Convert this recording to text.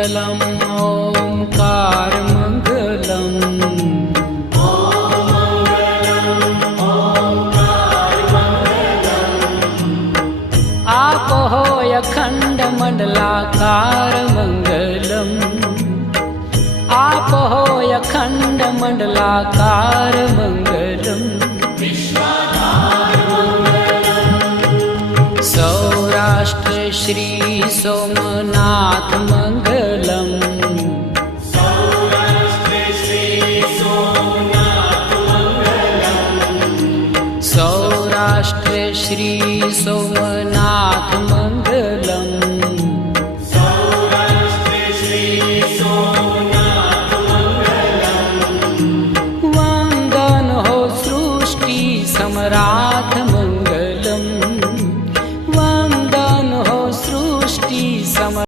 Mangalam ओङ्कारमङ्गलम् आपोय खण्डमण्डलाकारमङ्गलम् आपोय खण्डमण्डलाकारमङ्गलम् Saurashtra Shri Somnath Mangalam Saurashtra Shri Somnath